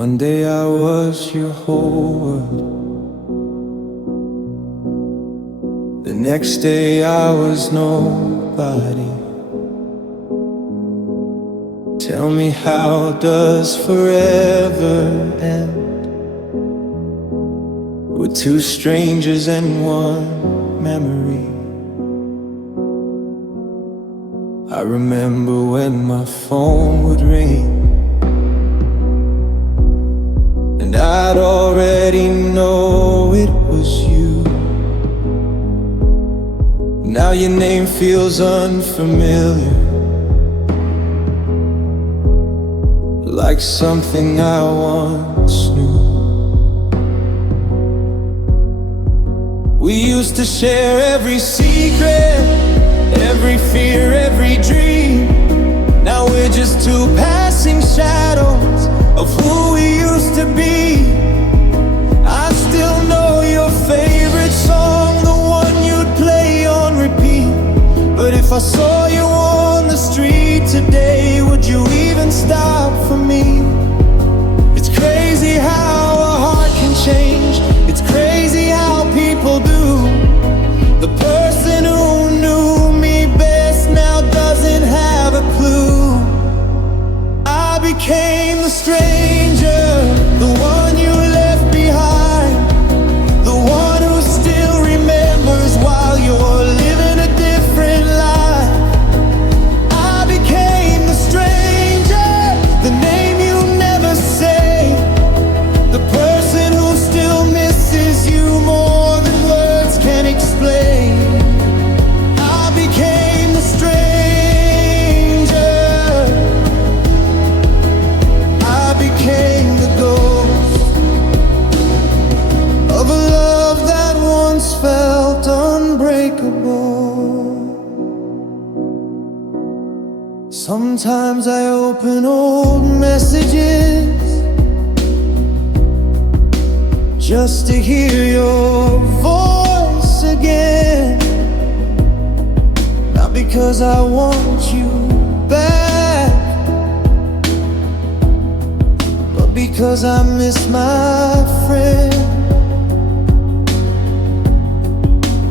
One day I was your whole world. The next day I was nobody. Tell me, how does forever end? We're two strangers and one memory. I remember when my phone would ring, and I'd already know it was you. Now your name feels unfamiliar, like something I once knew. We used to share every secret, every fear, every dream. Now we're just two passing shadows of who we used to be. I still know your favorite song, the one you'd play on repeat. But if I saw you on the street today, would you even stop for me? It's crazy how a heart can change. It's crazy how people do. The person who knew me best now doesn't have a clue. I became the stranger, the one you left behind, the one who still remembers while you're living a different life. I became the stranger, the name you never say, the person who still misses you more than words can explain. I became the stranger, I became the ghost of a love that once felt unbreakable. Sometimes I open old messages just to hear your voice again. Not because I want you back, but because I miss my friend.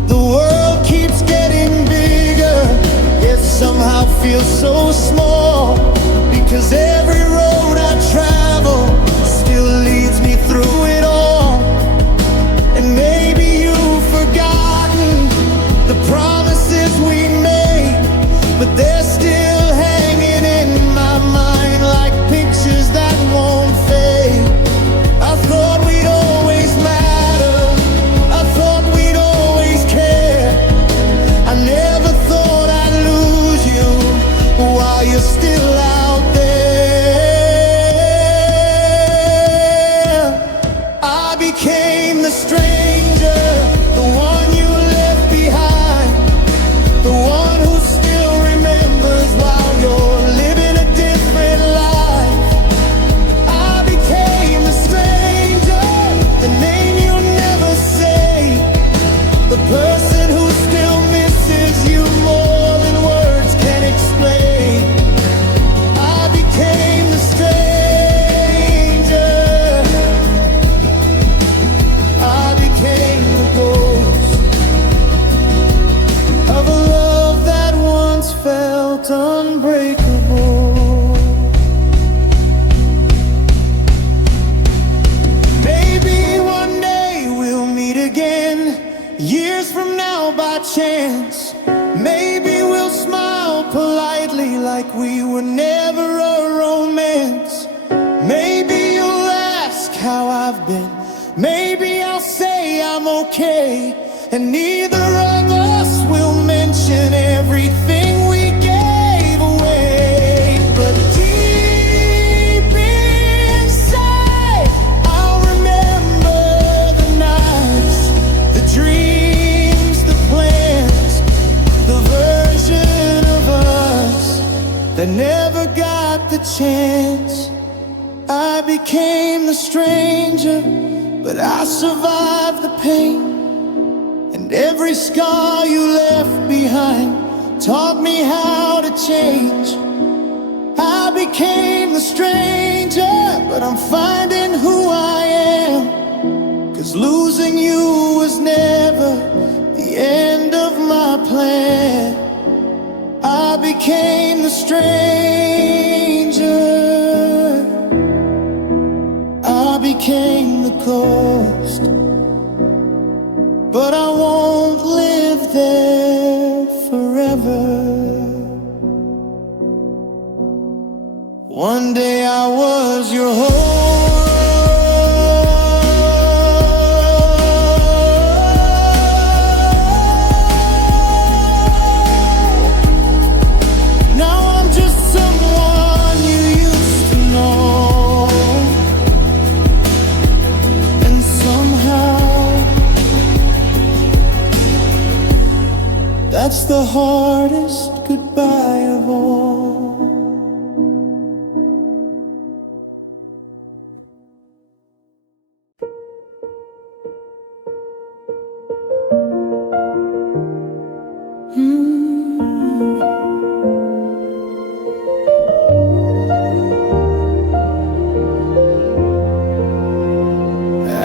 The world keeps getting bigger, yet somehow feels so small, because every road I travel still leads me through it all. And maybe you've forgotten the promises we made, but they're still hanging in my mind like pictures that won't fade. I thought we'd always matter, I thought we'd always care. I never thought I'd lose you while you're still out there. I became the stranger, the one you left behind, the one who still remembers while you're living a different life. I became the stranger, the name you never say, the person who still misses you more than words can explain. I became the stranger, I became the ghost of a love that once felt unbreakable. Maybe one day we'll meet again, years from now by chance. Maybe we'll smile politely like we were never a romance. Maybe you'll ask how I've been, maybe I'll say I'm okay, and neither of us will mention everything we gave away. But deep inside, I'll remember the nights, the dreams, the plans, the version of us that never got the chance. I became the stranger, but I survived the pain, and every scar you left behind taught me how to change. I became the stranger, but I'm finding who I am. 'Cause losing you was never the end of my plan. I became the stranger, I became the ghost, but I won't live there forever. One day I was your home. That's the hardest goodbye of all.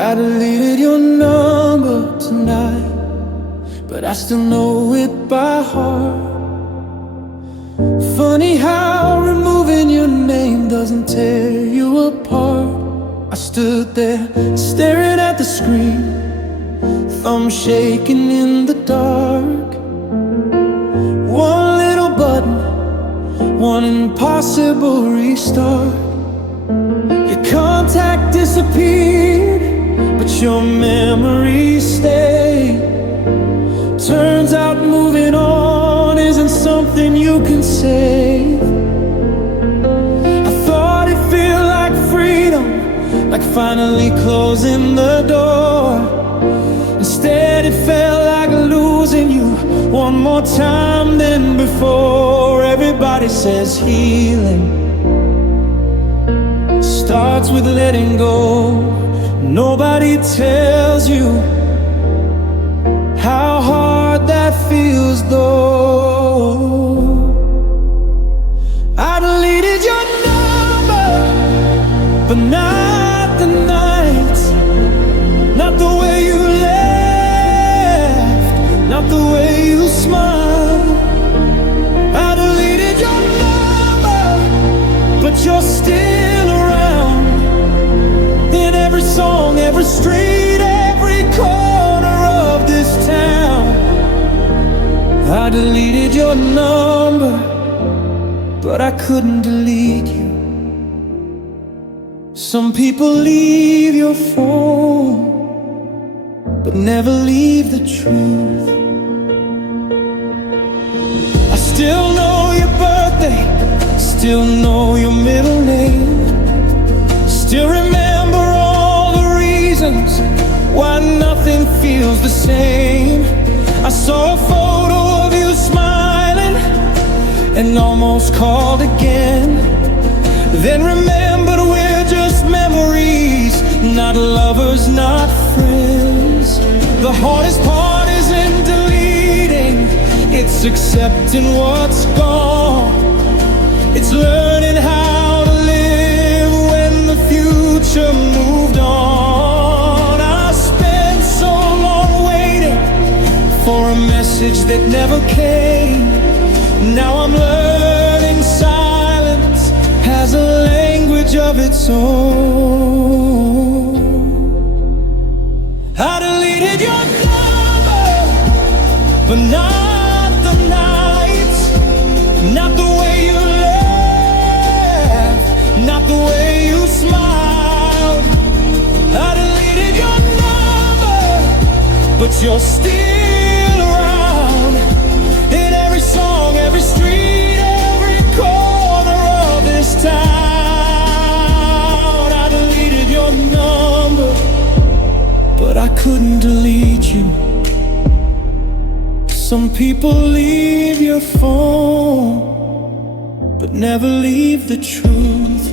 I deleted your number tonight, but I still know it by heart. Funny how removing your name doesn't tear you apart. I stood there staring at the screen, thumb shaking in the dark. One little button, one impossible restart. Your contact disappeared, but your memory stayed. Turns out moving on isn't something you can save. I thought it'd feel like freedom, like finally closing the door. Instead it felt like losing you one more time than before. Everybody says healing starts with letting go. Nobody tells you how hard that feels though. I deleted your number, but not the nights, not the way you laughed, not the way you smiled. I deleted your number, but you're still around. In every song, every street, every corner of this town. I deleted your number, but I couldn't delete you. Some people leave your phone, but never leave the truth. I still know your birthday, still know your middle name, still remember all the reasons why nothing feels the same. I saw a photo of you smiling and almost called again. Then remembered we're just memories, not lovers, not friends. The hardest part isn't deleting, it's accepting what's gone. It's learning how to live when the future moved on. I spent so long waiting for a message that never came. Now I'm learning silence has a language of its own. I deleted your number, but not the nights, not the way you laughed, not the way you smiled. I deleted your number, but you're still around. In every song, every street, every corner of this town. I deleted your number, but I couldn't delete you. Some people leave your phone, but never leave the truth.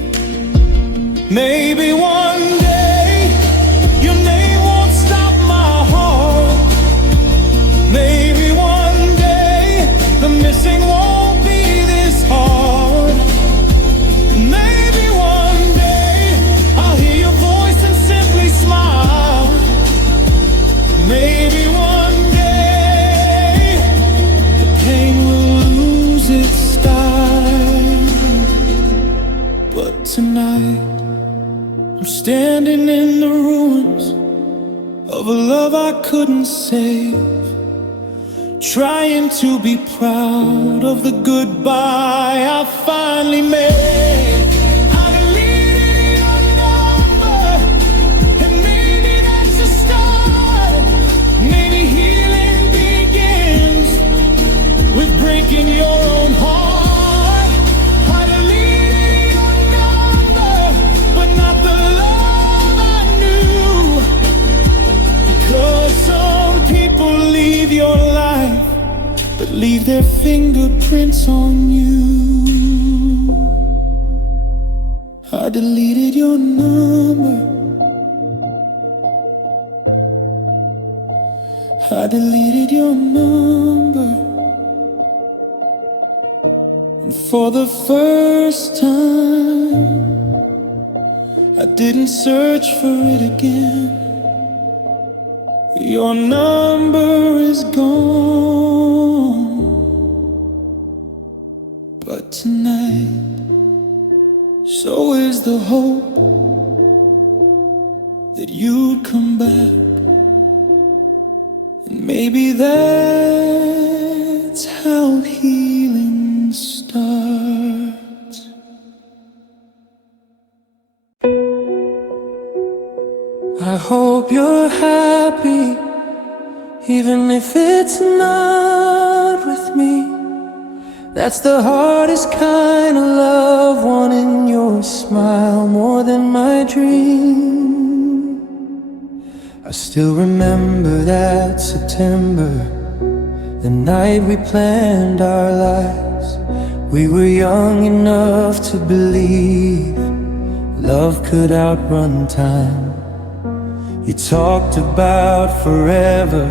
Maybe one day your name won't stop my heart. Maybe one day the missing won't be this hard. tonight I'm standing in the ruins of a love I couldn't save, trying to be proud of the goodbye I finally made. I deleted your number, and maybe that's a start. Maybe healing begins with breaking your own heart. I deleted your number, but not the love I knew. 'Cause some people leave your life, but leave their fingerprints on you. I deleted your number. I deleted your number. And for the first time, I didn't search for it again. Your number is gone. But tonight, so is the hope that you'd come back. And maybe that's how healing starts. I hope you're happy, even if it's not with me. That's the hardest kind of love, wanting your smile more than my dream. I still remember that September, the night we planned our lives. We were young enough to believe love could outrun time. You talked about forever,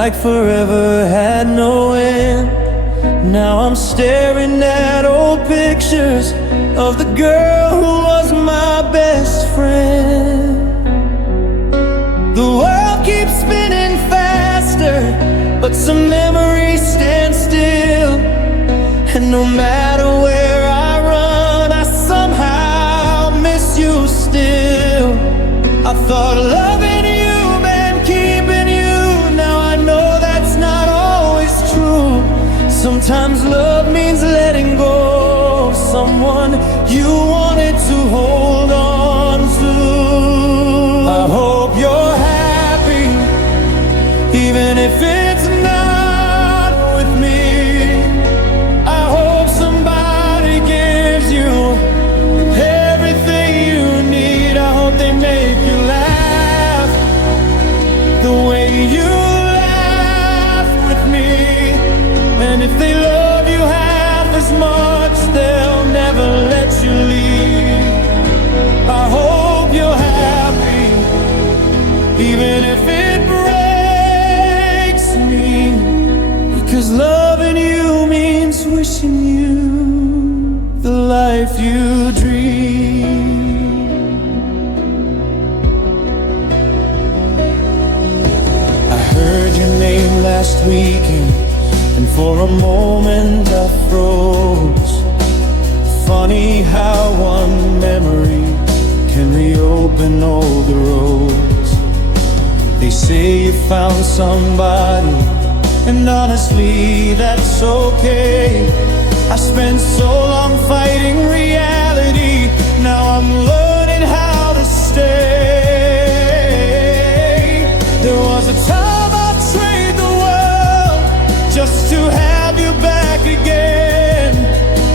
like forever had no end. Now I'm staring at old pictures of the girl who was my best friend. The world keeps spinning faster, but some memories stand still. And no matter where I run, I somehow miss you still. I thought loving you meant keeping you. Now I know that's not always true. Sometimes love means letting go of someone you wanted to hold on to. I hope you're happy, even if it's not with me. I hope somebody gives you everything you need. I hope they make you laugh the way you laugh with me. And if they love you half as much, they'll never let you leave. I hope you're happy, even if it breaks me. Because loving you means wishing you the life you dream. I heard your name last weekend, and for a moment I froze. Funny how one memory can reopen all the roads. They say you found somebody, and honestly that's okay. I spent so long fighting reality, now I'm learning how to stay. There was a time I'd trade the world just to have you back again.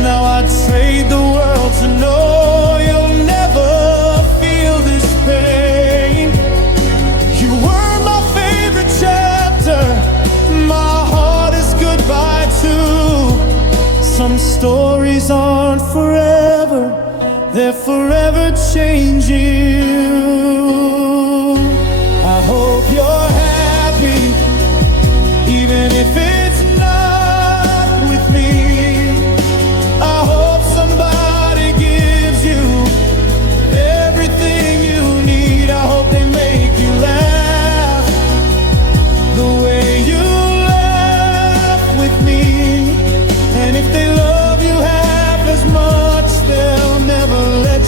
Now I'd trade the world to know you'll never feel this pain. You were my favorite chapter, my hardest goodbye too. Some stories aren't forever, they're forever changing you. I hope you're happy, even if it's not with me. I hope somebody gives you everything you need. I hope they make you laugh the way you laugh with me. And if they love you half as much, they'll never let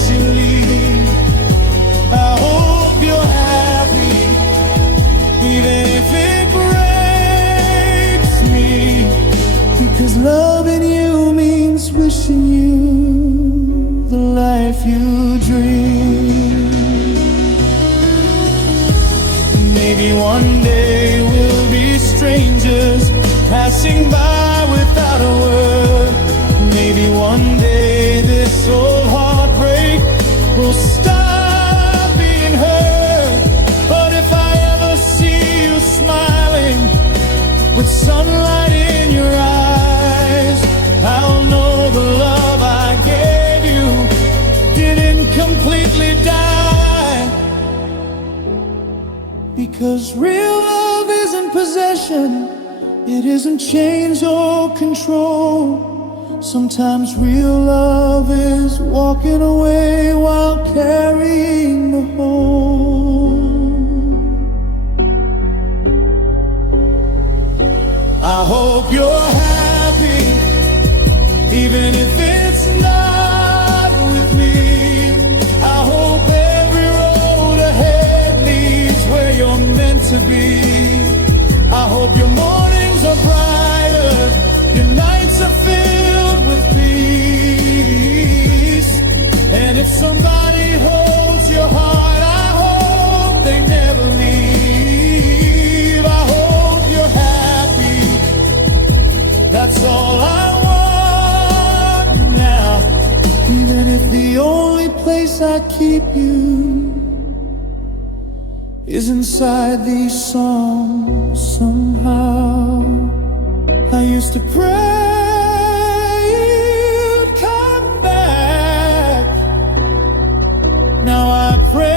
with sunlight in your eyes. I'll know the love I gave you didn't completely die. Because real love isn't possession, it isn't chains or control. Sometimes real love is walking away while carrying the home. I hope you're happy, even if it's not with me. I hope every road ahead leads where you're meant to be. I hope your mornings are brighter, your nights are filled with peace. And if somebody holds your heart, I hope they never leave. I hope you're happy, that's all I want now. Even if the only place I keep you is inside these songs somehow. I used to pray you'd come back. Now I pray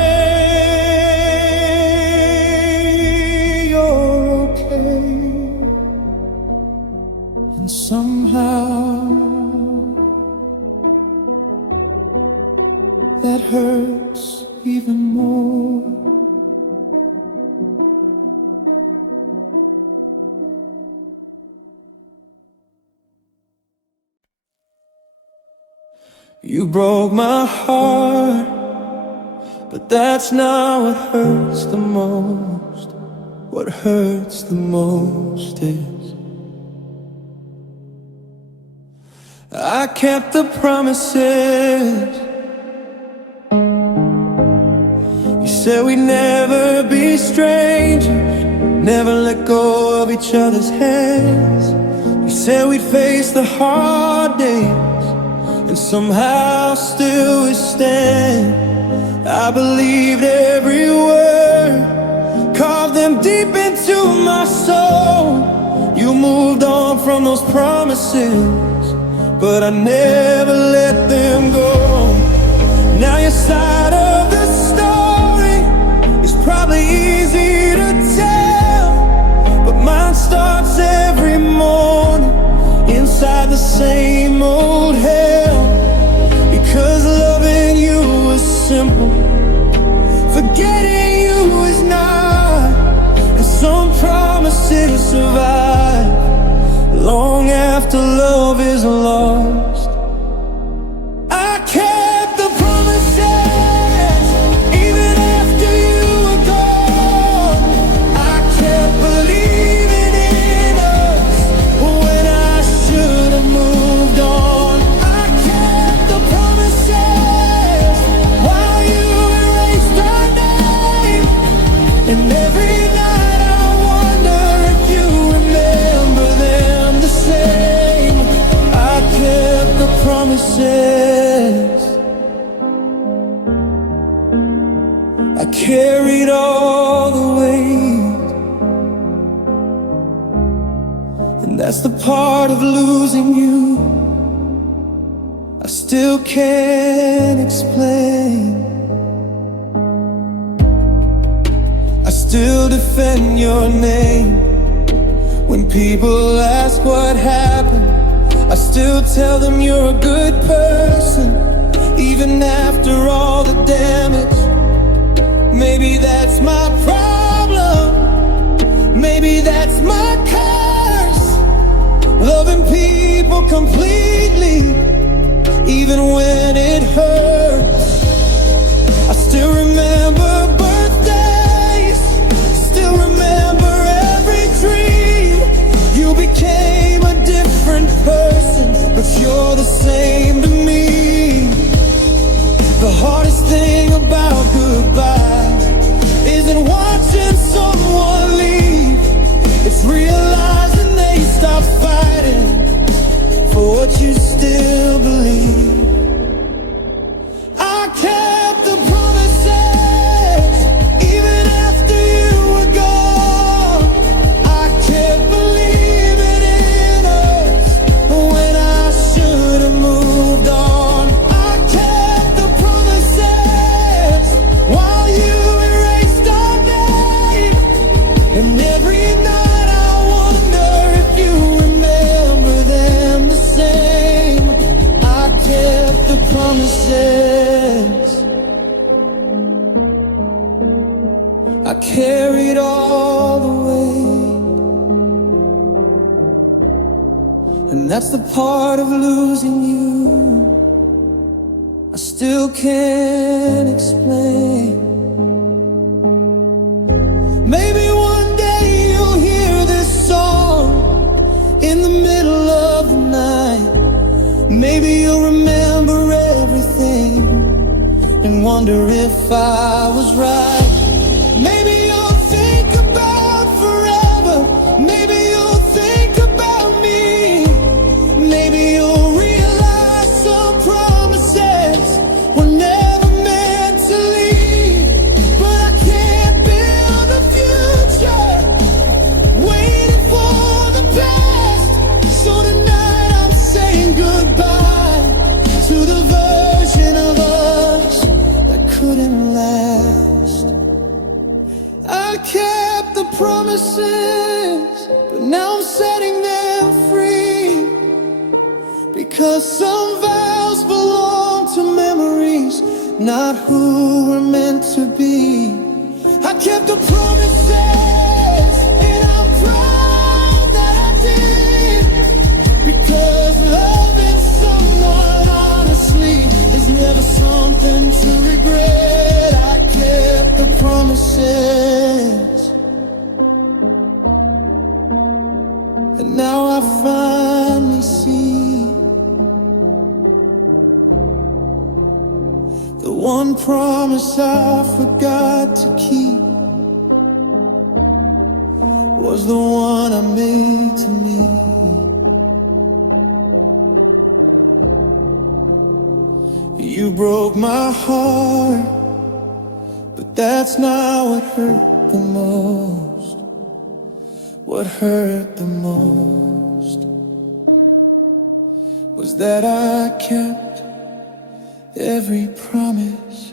you're okay. And somehow that hurts even more. You broke my heart, but that's not what hurts the most. What hurts the most is I kept the promises. You said we'd never be strangers, never let go of each other's hands. You said we'd face the hard days and somehow still we stand. I believed every word, carved them deep into my soul. You moved on from those promises, but I never let them go. Now your side of the story is probably easy to tell, but mine starts every morning inside the same old hell. Because loving you was simple, forgetting you is not. And some promises survive long after love is lost. I kept the promises even after you were gone. I kept believing in us when I should have moved on. I kept the promises while you erased our name. And every night I wonder if you remember them the same. I kept the promises. I carried all the weight, and that's the part of losing you I still can't explain. I still defend your name when people ask what happened. I still tell them you're a good person, even after all the damage. Maybe that's my problem, maybe that's my curse, loving people completely, even when it hurts. I still remember birthdays, still remember every dream. You became a different person, but you're the same to me. The hardest thing about goodbye isn't watching someone leave, it's realizing they stopped fighting for what you still believe. I kept the promises even after you were gone. I kept believing every night I wonder if you remember them the same. I kept the promises, I carried all the weight, and that's the part of losing you I still can't explain. Maybe one day you'll hear this song in the middle of the night. Maybe you'll remember everything and wonder if I was right. Maybe you'll think about forever. Maybe you'll think about me. Maybe you'll realize some promises were never meant to leave. But I can't build a future waiting for the past. So tonight I'm saying goodbye to the version of us that couldn't last. I kept the promises, but now I'm setting them free. Because some vows belong to memories, not who we're meant to be. I kept the promises, and I'm proud that I did. Because loving someone honestly is never something to regret. I kept the promises, and now I finally see the one promise I forgot to keep was the one I made to me. You broke my heart, but that's not what hurt the most. What hurt the most was that I kept every promise.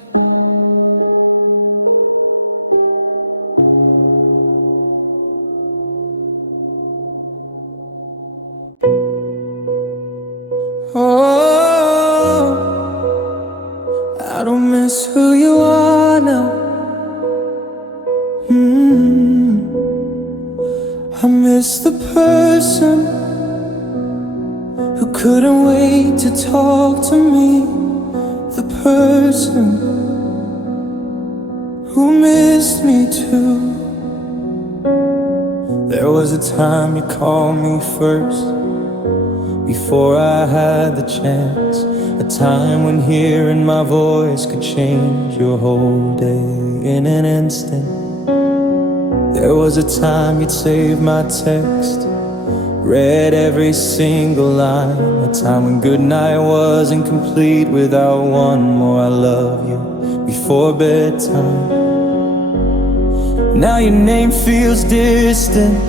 Oh, I don't miss who you are now. I miss the person who couldn't wait to talk to me. The person who missed me too. There was a time you called me first, before I had the chance. A time when hearing my voice could change your whole day in an instant. There was a time you'd save my text, read every single line. A time when goodnight wasn't complete without one more I love you before bedtime. Now your name feels distant,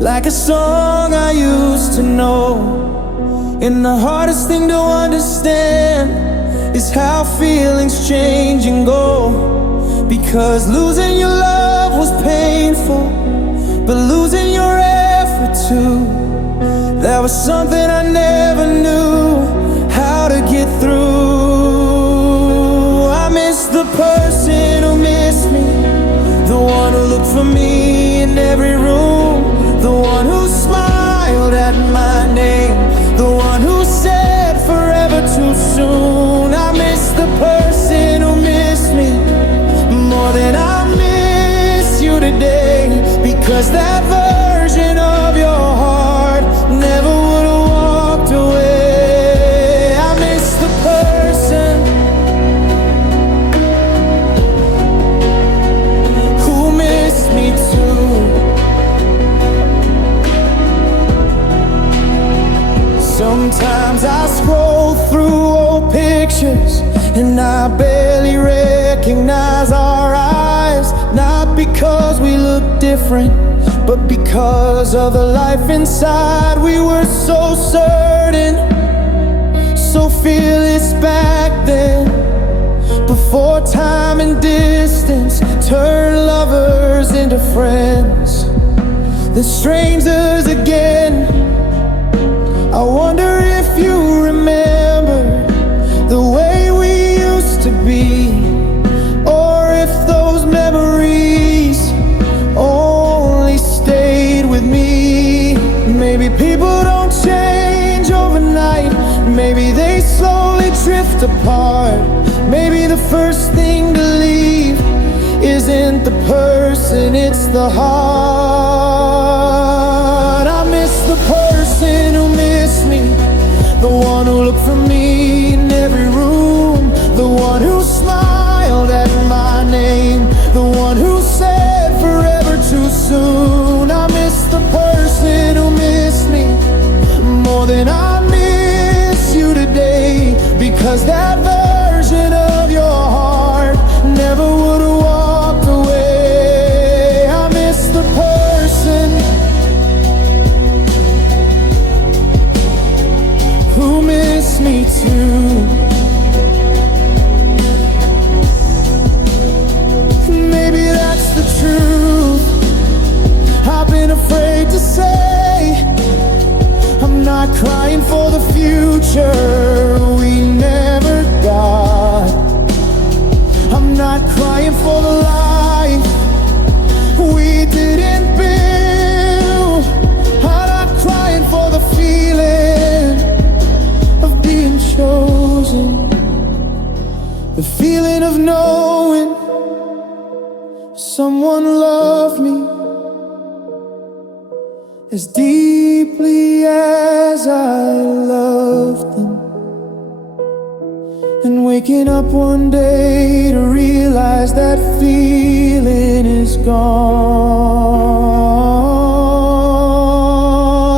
like a song I used to know. And the hardest thing to understand is how feelings change and go. Because losing your love was painful, but losing your effort too, that was something I never knew how to get through. I miss the person who missed me, the one who looked for me in every room, the one who smiled at my name, the one who said forever too soon. I miss the person who missed me more than I miss you today. Because that version of your heart never would have walked away. I miss the person who missed me too. Sometimes I scroll through old pictures and I barely recognize our eyes. Not because we look different, but because of the life inside. We were so certain, so fearless back then, before time and distance turned lovers into friends. the strangers again. I wonder if you remember the way we used to be, or if those memories only stayed with me. Maybe people don't change overnight, maybe they slowly drift apart. Maybe the first thing to leave isn't the person, it's the heart. I miss the person who missed me, the one who looked for me in every room, the one who smiled at my name, the one who said forever too soon. I miss the person who missed me more than I miss you today, because that version of your heart never would have walked away. I miss the person who missed me too. Maybe that's the truth I've been afraid to say. I'm not crying for the future we never got. I'm not crying for the life we didn't build. I'm not crying for the feeling of being chosen, the feeling of knowing someone loved me as deeply as I loved them, and waking up one day to realize that feeling is gone.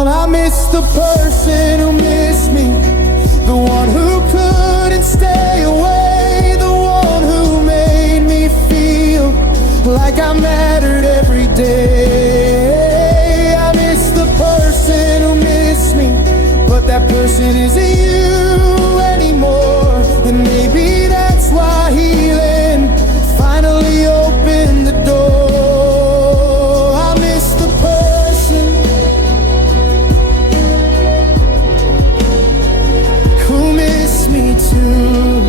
I miss the person who missed me, the one who couldn't stay away, the one who made me feel like I mattered every day. I miss the person who missed me, but that person isn't you anymore. And maybe that's why healing finally opened the door. I miss the person who missed me too.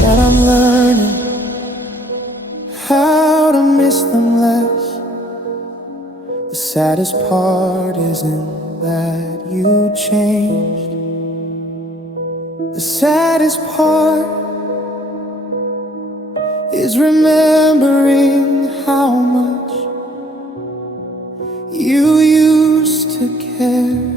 That I'm learning how to miss them less. The saddest part isn't that you changed. The saddest part is remembering how much you used to care.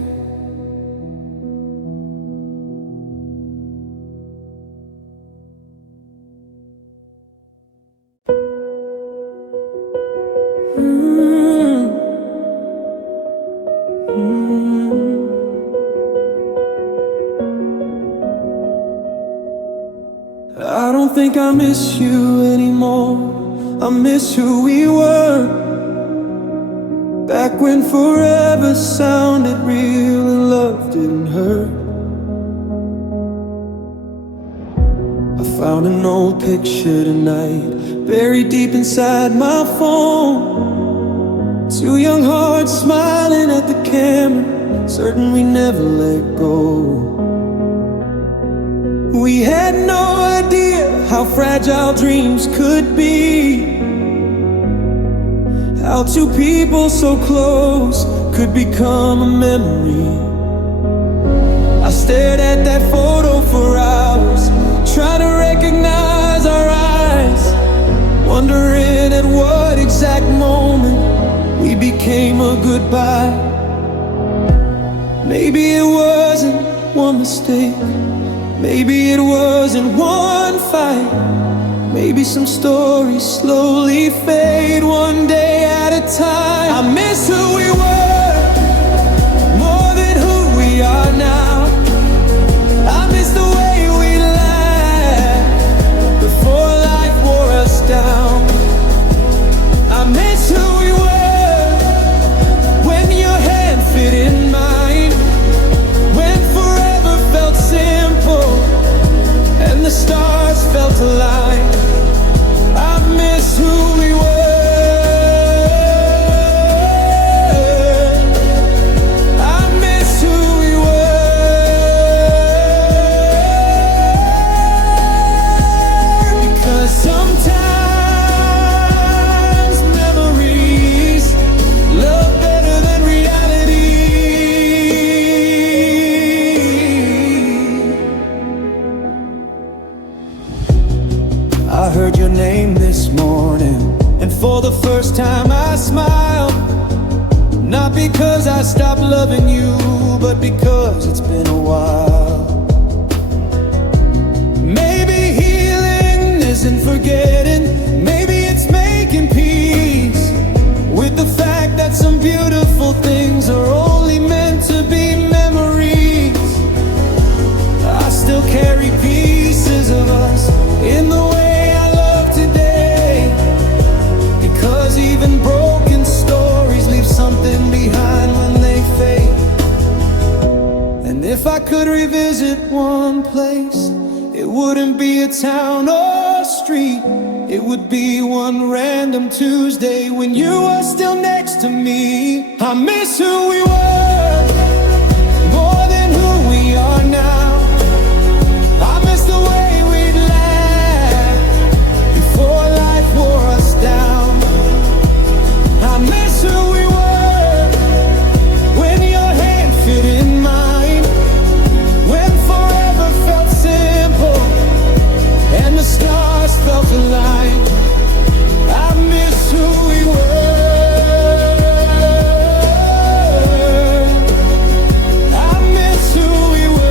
I don't think I miss you anymore. I miss who we were, back when forever sounded real and love didn't hurt. I found an old picture tonight, buried deep inside my phone. Two young hearts smiling at the camera, certain we never let go. We had no idea how fragile dreams could be, how two people so close could become a memory. I stared at that photo for hours, trying to recognize our eyes, wondering at what exact moment we became a goodbye. Maybe it wasn't one mistake, maybe it wasn't one fight, maybe some stories slowly fade one day at a time. I miss who we were more than who we are now. I miss the way we laughed before life wore us down. I miss who we were when your hand fit in mine, when forever felt simple and the stars felt aligned. I because I stopped loving you, but because it's been a while. Maybe healing isn't forgetting, maybe it's making peace with the fact that some beautiful things are only meant to be memories. I still carry pieces of us in the way I love today, because even broken stories leave something behind when they fade. And if I could revisit one place, it wouldn't be a town or street, it would be one random Tuesday when you were still next to me. I miss who we were more than who we are now. I miss the way we'd laugh before life wore us down. I miss who we were when your hand fit in mine, when forever felt simple and the stars felt aligned. I miss who we were. I miss who we were.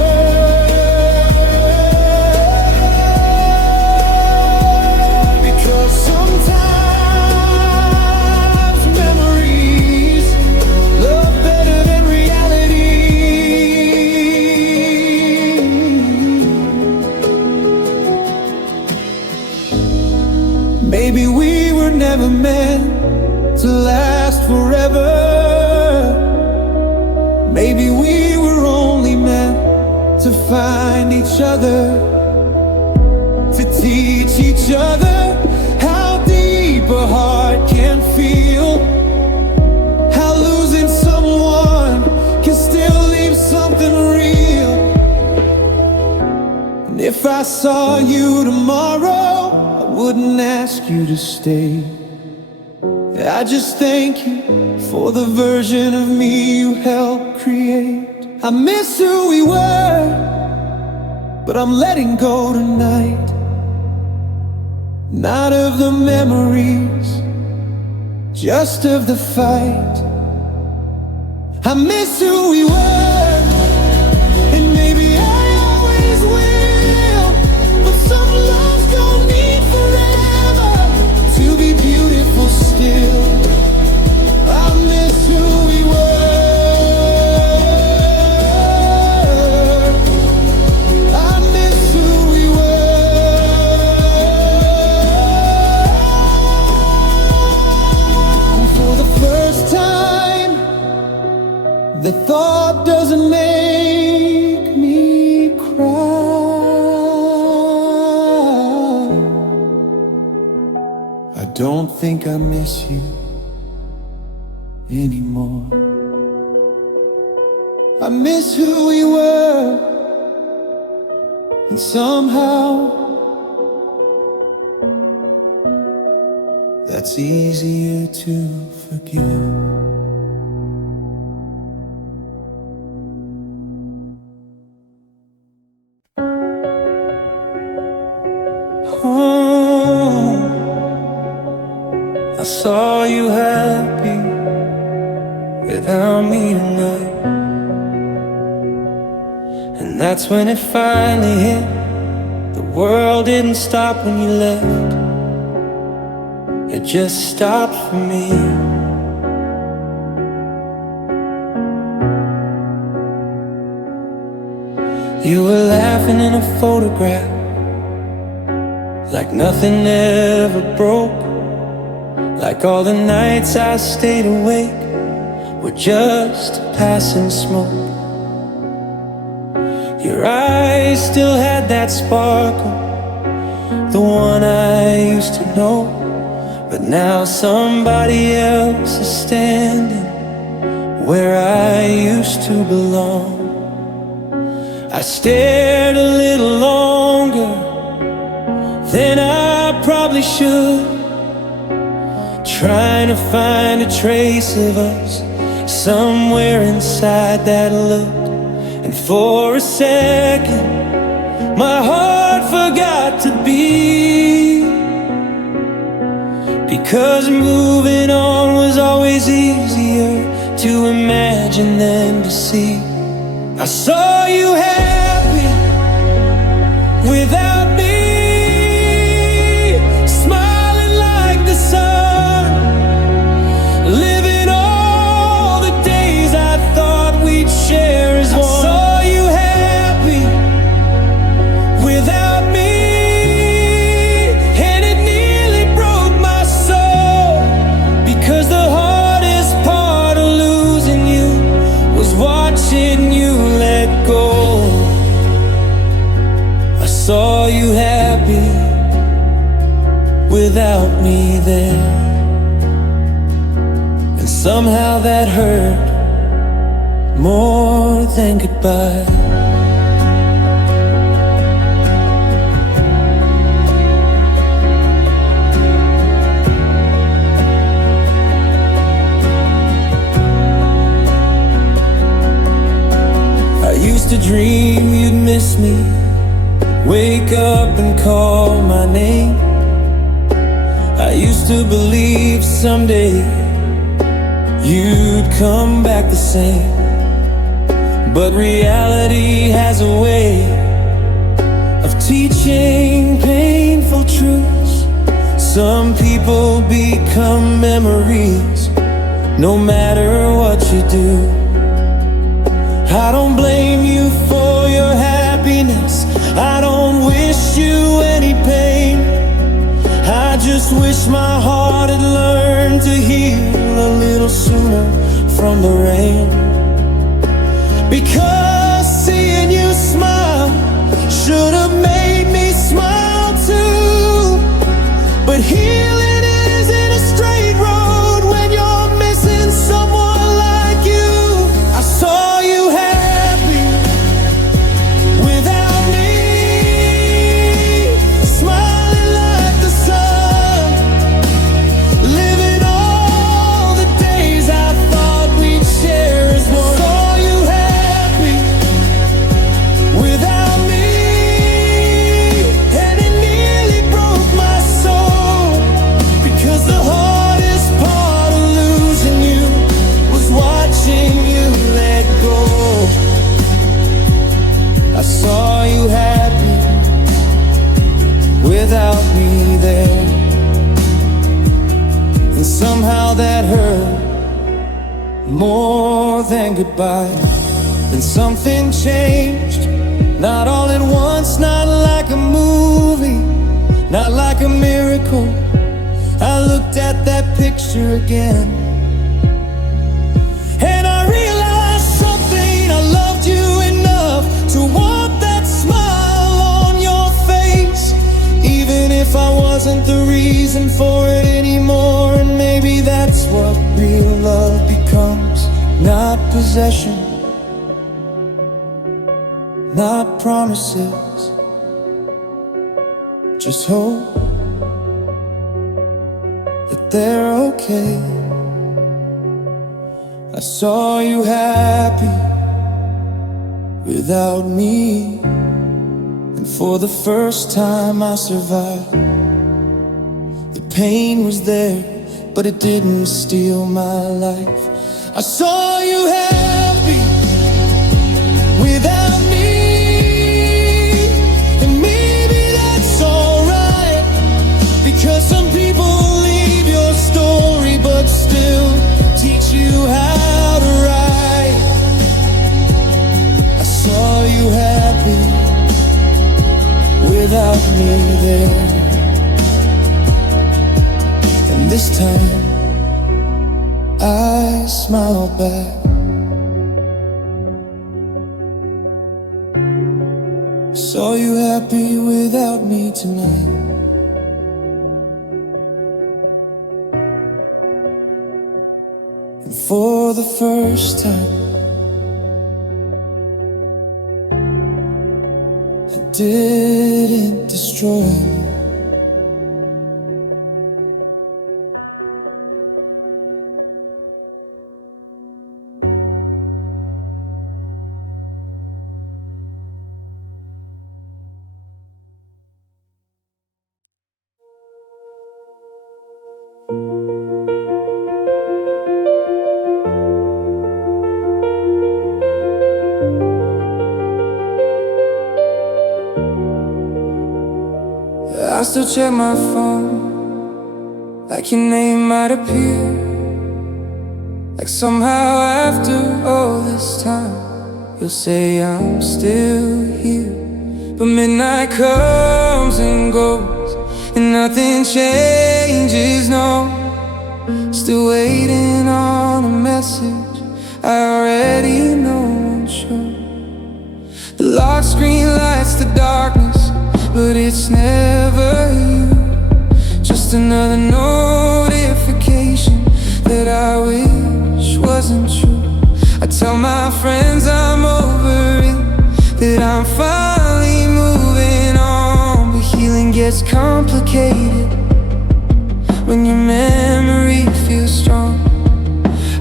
Because sometimes memories love better than reality. Maybe we were never meant to last forever. Maybe we were only meant to find each other, to teach each other how deep a heart can feel, how losing someone can still leave something real. And if I saw you tomorrow, I wouldn't ask you to stay. I just thank you for the version of me you helped create. I miss who we were, but I'm letting go tonight. Not of the memories, just of the fight. I miss who we were, and maybe I always will, but some loves don't need forever to be beautiful still. I miss who we were. I miss who we were. And for the first time, the thought doesn't make me cry. I don't think I miss you anymore. I miss who we were, and somehow that's easier to forgive. Oh, I saw you happy without me tonight, and that's when it finally hit. The world didn't stop when you left, it just stopped for me. You were laughing in a photograph, like nothing ever broke, like all the nights I stayed awake were just passing smoke. Your eyes still had that sparkle, the one I used to know, but now somebody else is standing where I used to belong. I stared a little longer than I probably should, trying to find a trace of us somewhere inside that look. And for a second, my heart forgot to beat, because moving on was always easier to imagine than to see. I saw you happy without me, smiling like the sun, living all the days I thought we'd share as one. I saw you happy without me, and it nearly broke my soul, because the hardest part of losing you was watching you let go. I saw you happy without me there, and somehow that hurt more than goodbye. I used to dream you'd miss me, wake up and call my name. I used to believe someday you'd come back the same. But reality has a way of teaching painful truths. Some people become memories, no matter what you do. I don't blame you for your happiness, I don't wish you any pain. I just wish my heart had learned to heal a little sooner from the rain. Because seeing you smile should have made me smile too. But healing isn't a straight road when you're missing someone like you. I saw you happy without me, smiling like the sun, living all the days I thought we'd share as one. Saw you happy without me, and it nearly broke my soul, because the hardest part of losing you was watching you let go. I saw you happy without me there, and somehow that hurt more than goodbye. And something changed, not all at once, not like a movie, not like a miracle. I looked at that picture again, and I realized something. I loved you enough to want that smile on your face, even if I wasn't the reason for it anymore. And maybe that's what real love becomes. Not possession, not promises, just hope that they're okay. I saw you happy without me, and for the first time I survived. The pain was there, but it didn't steal my life. I saw you happy without me, and maybe that's alright, because some people leave your story but still teach you how to write. I saw you happy without me there, and this time I smiled back. Saw you happy without me tonight. And for the first time, it didn't destroy me. I still check my phone, like your name might appear, like somehow after all this time you'll say I'm still here. But midnight comes and goes and nothing changes, no. Still waiting on a message I already know won't show. The lock screen lights the darkness, but it's never you. Just another notification that I wish wasn't true. I tell my friends I'm over it, that I'm finally moving on. But healing gets complicated when your memory feels strong.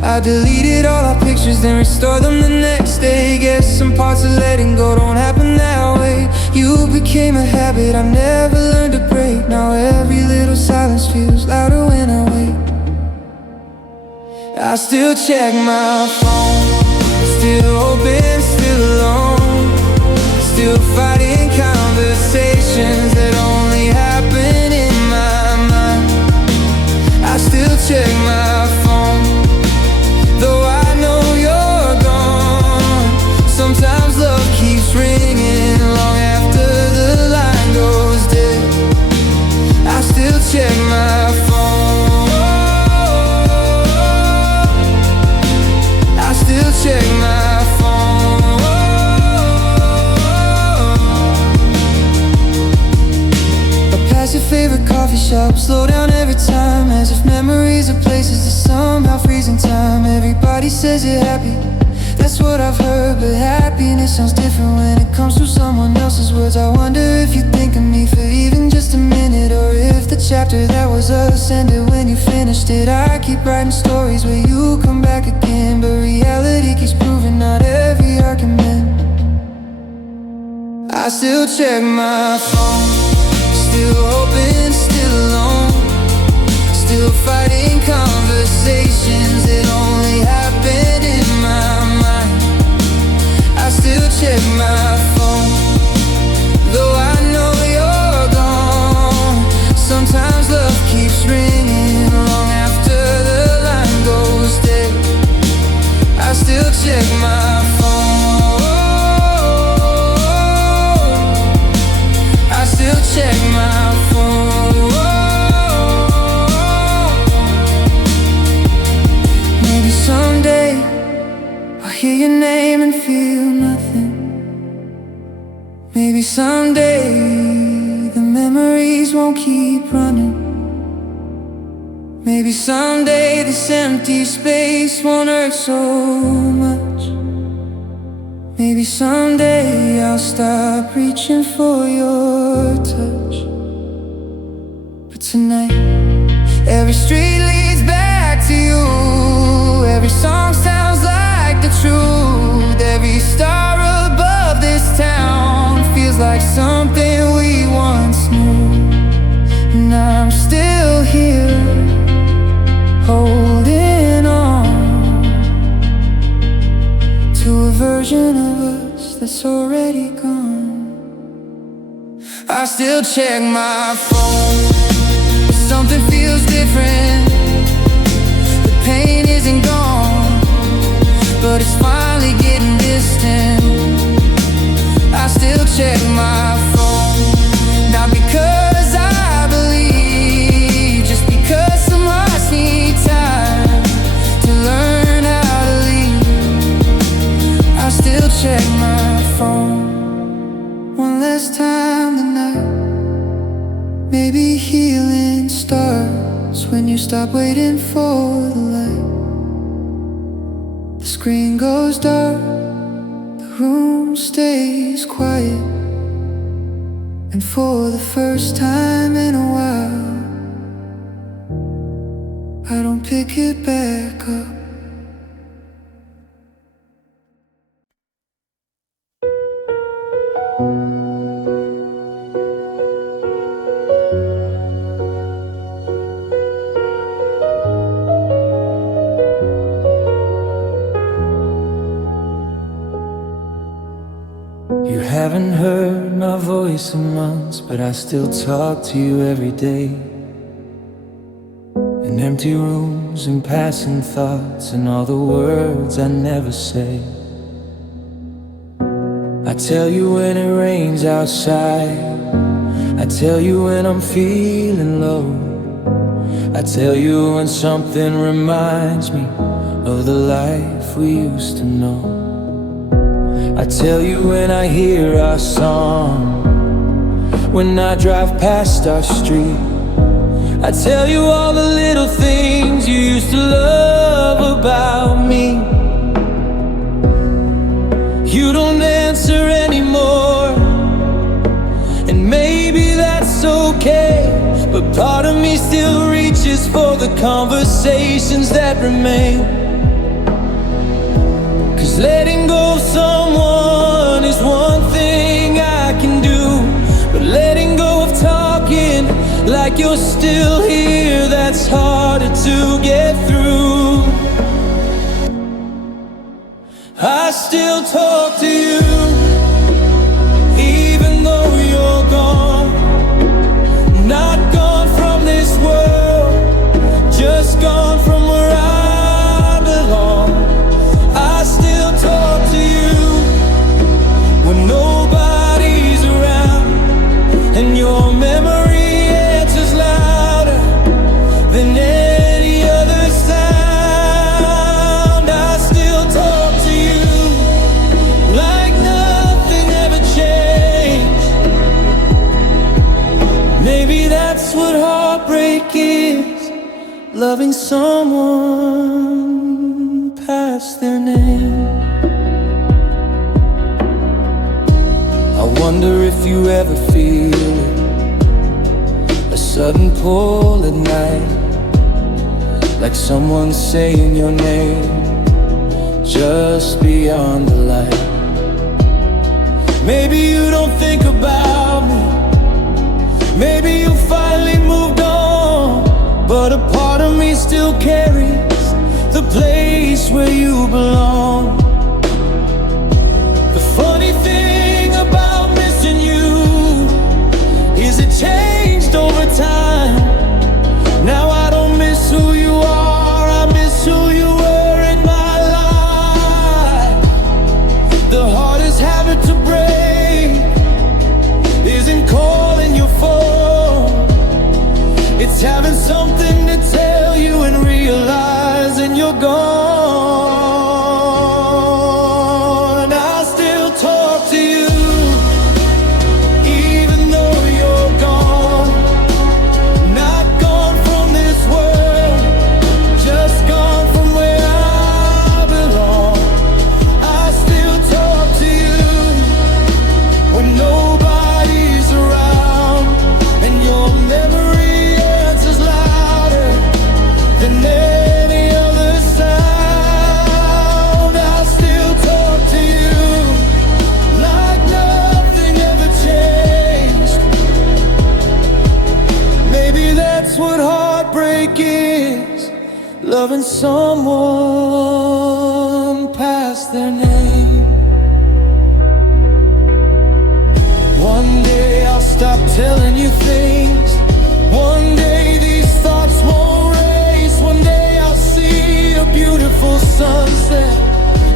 I deleted all our pictures, then restored them the next day. Guess some parts of letting go don't happen that way. You became a habit I never learned to break. Now every little silence feels louder when I wait. I still check my phone, still open, still alone, still fighting conversations that only happen in my mind. I still check my phone, though I know you're gone. Sometimes love keeps ringing long after the line goes dead. I still check my phone, I still check my phone. I pass your favorite coffee shop, slow down every time, as if memories are places that somehow freeze in time. Everybody says you're happy, that's what I've heard, but happiness sounds different when it comes from someone else's words. I wonder if you think of me for even just a minute, or if the chapter that was us ended when you finished it. I keep writing stories where you come back again, but reality keeps proving not every argument. I still check my phone, still open, still alone, still fighting conversations that only happened in my mind. I still check my phone, though I know you're gone. Sometimes love keeps ringing long after the line goes dead. I still check my phone, I still check my phone. Maybe someday I'll hear your name and feel nothing. Maybe someday the memories won't keep running. Maybe someday this empty space won't hurt so much. Maybe someday I'll stop reaching for your touch. But tonight, every street leads back to you. Every song sounds like the truth. Every star above this town feels like something we once knew. And I'm still here, holding on to a version of us that's already gone. I still check my phone, but something feels different. The pain isn't gone, but it's finally getting distant. I still check my phone, not because I believe, just because some hearts need time to learn how to leave. I still check my phone one last time tonight. Maybe healing starts when you stop waiting for the light. The screen goes dark, the room stays quiet, and for the first time in a while, I don't pick it back up. You haven't heard my voice in months, but I still talk to you every day. In empty rooms and passing thoughts and all the words I never say. I tell you when it rains outside, I tell you when I'm feeling low, I tell you when something reminds me of the life we used to know. I tell you when I hear our song, when I drive past our street. I tell you all the little things you used to love about me. You don't answer anymore, and maybe that's okay, but part of me still reaches for the conversations that remain. 'Cause letting go of someone is one thing I can do, but letting go of talking like you're still here, that's harder to get through. I still talk to you, even though you're gone. Not gone from this world, just gone from where I belong. I still talk to you when nobody's around, and your memory answers louder than any other sound. I still talk to you like nothing ever changed. Maybe that's what heartbreak is, loving someone past their name. I wonder if you ever feel it, a sudden pull at night, like someone saying your name just beyond the light. Maybe you don't think about me, maybe you finally moved on, but a part of me still carries the place where you belong. The funny thing about missing you is it changed over time. Now I don't miss who you are, I miss who you were in my life. The hardest habit to break isn't calling your phone, it's having something to tell you and realizing you're gone. I still talk to you, even though you're gone. Not gone from this world, just gone from where I belong. I still talk to you when nobody's around, and your memory answers louder than any other sound. I still talk to you like nothing ever changed. Maybe that's what heartbreak is, loving someone past their name. One day I'll stop telling you things, one day these thoughts won't race, one day I'll see a beautiful sunset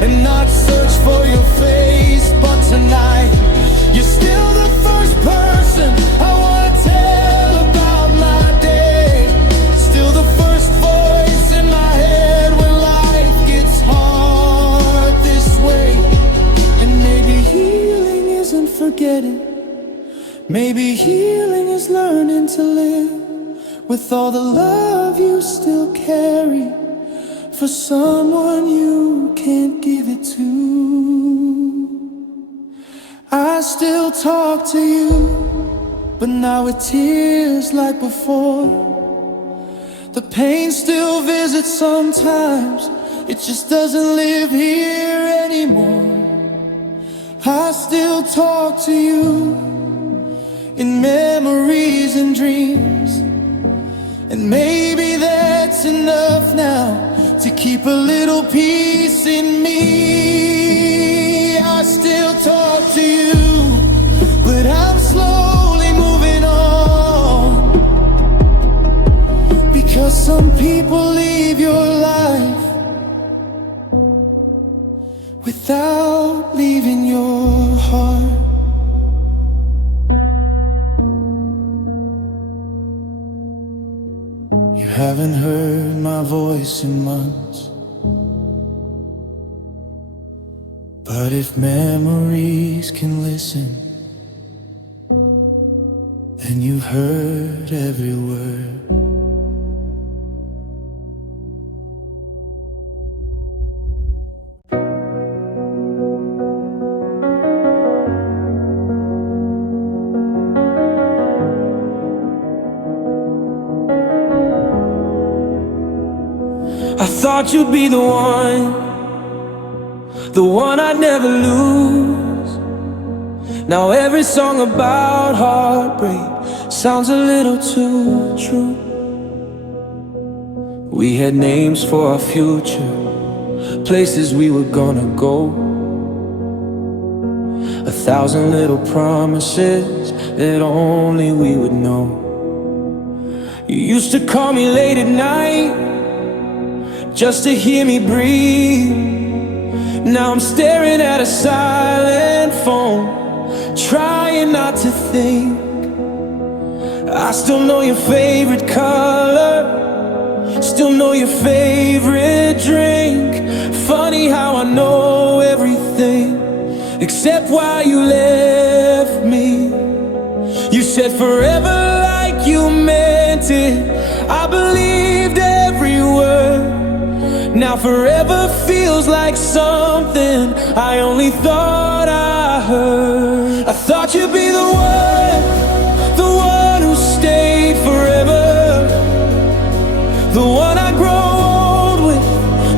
and not search for your face. But tonight, you're still the first person I wanna tell about my day, still the first voice in my head when life gets hard this way. And maybe healing isn't forgetting, maybe healing is learning to live with all the love you still carry for someone you can't give it to. I still talk to you, but now with tears like before. The pain still visits sometimes, it just doesn't live here anymore. I still talk to you in memories and dreams, and maybe that's enough now to keep a little peace in me. I still talk to you, but I some people leave your life without leaving your heart. You haven't heard my voice in months, but if memories can listen, then you've heard every word. I thought you'd be the one I'd never lose. Now every song about heartbreak sounds a little too true. We had names for our future, places we were gonna go, 1,000 little promises that only we would know. You used to call me late at night just to hear me breathe. Now I'm staring at a silent phone, trying not to think. I still know your favorite color, still know your favorite drink. Funny how I know everything except why you left me. You said forever like you meant it. I believed every word. Now forever feels like something I only thought I heard. I thought you'd be the one who stayed forever, the one I grow old with,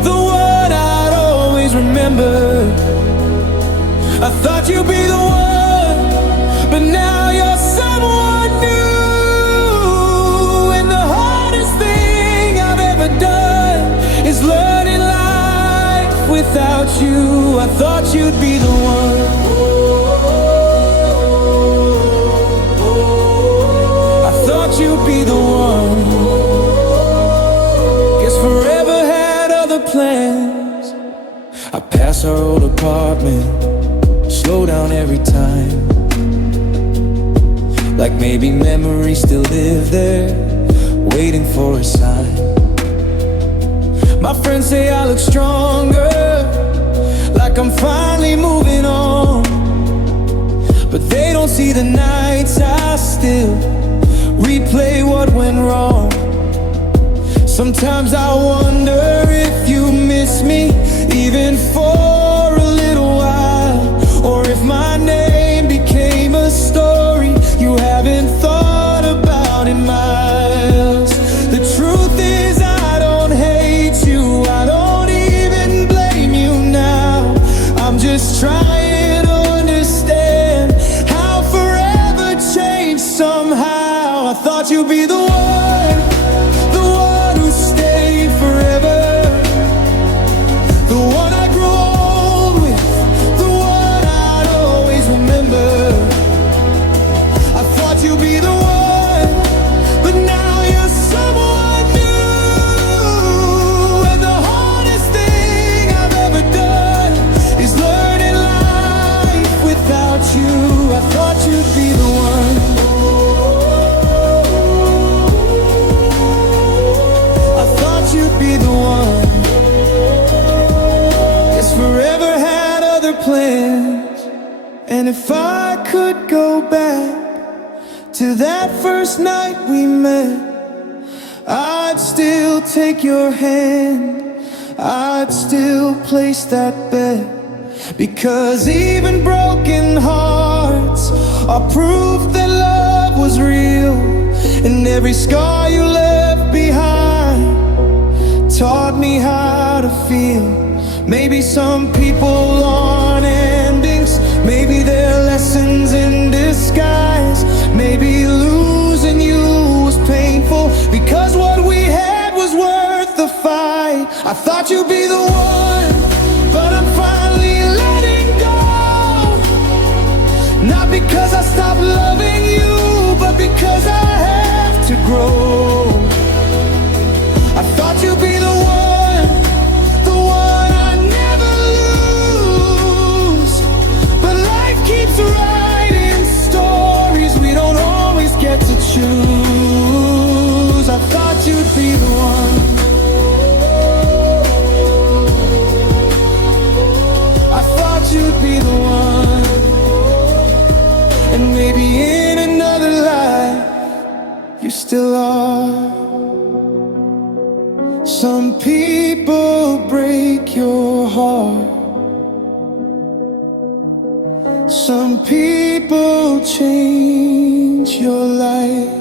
the one I'd always remember. I thought you'd be the one, but now you're someone new. And the hardest thing I've ever done is learning life without you. I thought you'd be the one. I thought you'd be the one. Guess forever had other plans. I pass our old apartment, slow down every time, like maybe memories still live there, waiting for a sign. My friends say I look stronger, like I'm finally moving on, but they don't see the nights I still replay what went wrong. Sometimes I wonder if you miss me, even for a little while, or if my name became a story you haven't thought about in miles. The truth is I don't hate you, I don't even blame you now. I'm just trying to understand how forever changed somehow. I thought you'd be the one who stayed forever, the one I grew old with, the one I'd always remember. I thought you'd be the one, but now you're someone new. And the hardest thing I've ever done is learning life without you. I thought you'd be the one. I thought you'd be the one. Guess forever had other plans. And if I could go back to that first night we met, I'd still take your hand, I'd still place that bet. Because even broken hearts are proof that love was real. And every scar you left behind taught me how to feel. Maybe some people aren't endings, maybe they're lessons in disguise. Maybe losing you was painful, because what we had was worth the fight. I thought you'd be the one, but I'm finally letting go. Not because I stopped loving you, but because I have to grow. I the one. I thought you'd be the one. And maybe in another life you still are. Some people break your heart. Some people change your life.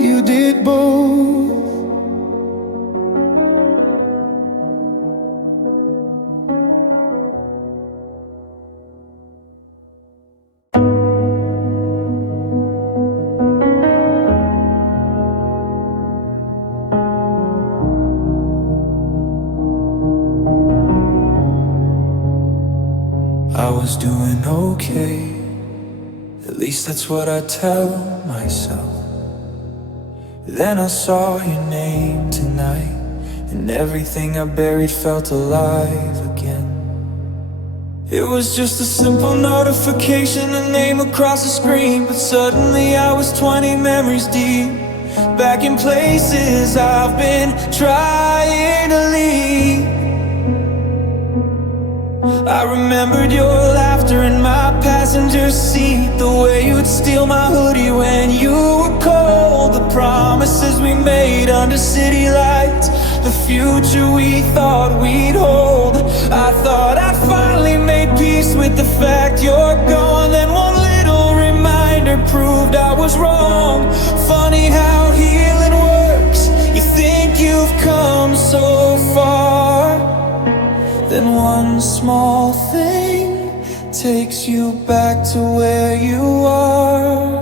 You did both. I was doing okay, at least that's what I tell myself. Then I saw your name tonight, and everything I buried felt alive again. It was just a simple notification, a name across the screen, but suddenly I was 20 memories deep, back in places I've been trying to leave. I remembered your laughter in my passenger seat, the way you'd steal my hoodie when you were cold, the promises we made under city lights, the future we thought we'd hold. I thought I'd finally made peace with the fact you're gone, then one little reminder proved I was wrong. Funny how healing works, you think you've come so far, then one small thing takes you back to where you are.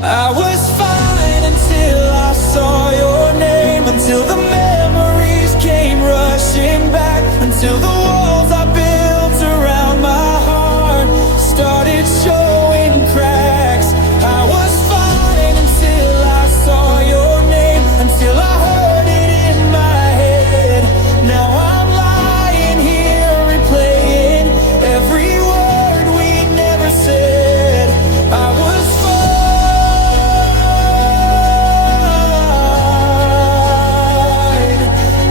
I was fine until I saw your name, until the memories came rushing back, until the walls I built around my heart started showing cracks. I was fine until I saw your name, until I heard it in my head. Now I'm lying here replaying every word we never said. I was fine,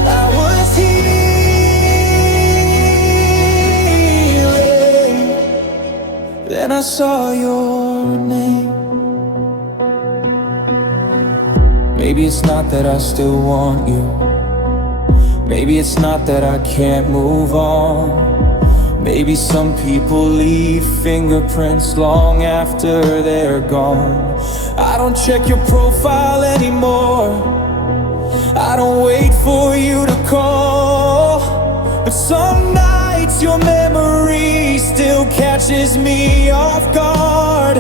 I was healing. Then I saw your name. Maybe it's not that I still want you, maybe it's not that I can't move on. Maybe some people leave fingerprints long after they're gone. I don't check your profile anymore, I don't wait for you to call, but some nights your memory still catches me off guard.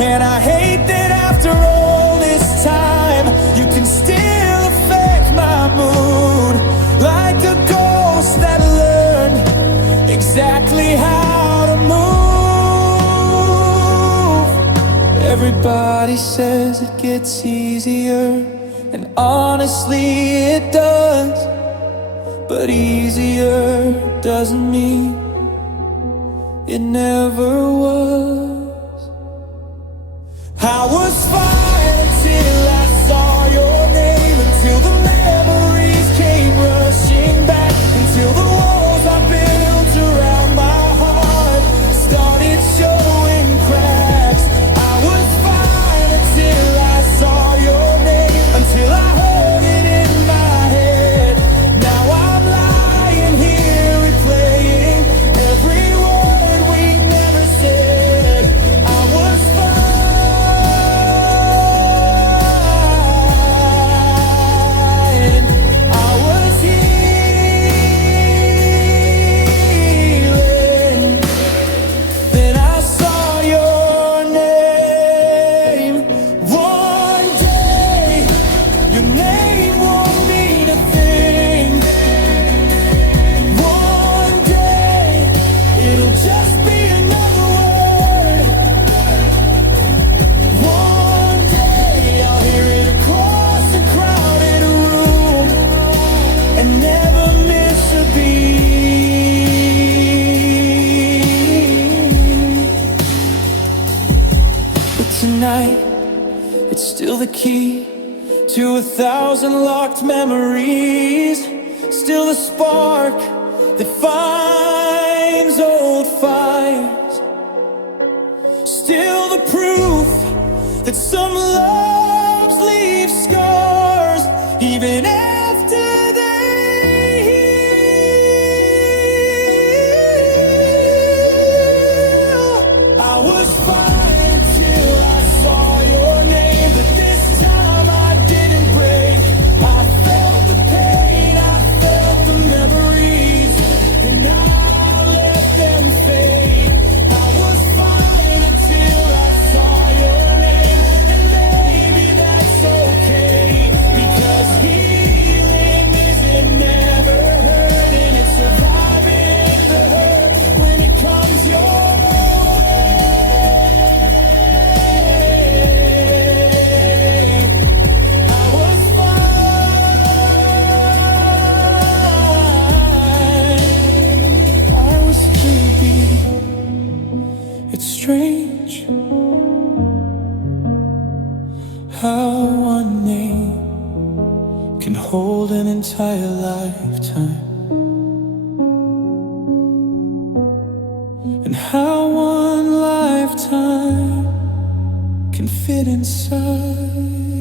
And I hate that after all this time you can still affect my mood, like a ghost that learned exactly how to move. Everybody says it gets easier, and honestly it does, but easier doesn't mean it never was. I was fine until I saw your name, until the memories came rushing back, until the walls I built around my heart started showing cracks. I was fine until I saw your name, until I heard it in my head. Now I'm lying here replaying every word we never said. I was fine. to 1,000 locked memories. Still the spark that finds old fires. Still the proof that some loves leave scars even after they heal. I was fine till I saw your name, but this time I didn't break. I felt the pain, I felt the memories, and I let them fade. I was fine until I saw your name, and maybe that's okay, because healing isn't never hurting, it's surviving the hurt when it comes your way. I was fine, I was free. It's strange how one name can hold an entire lifetime, and how one lifetime can fit inside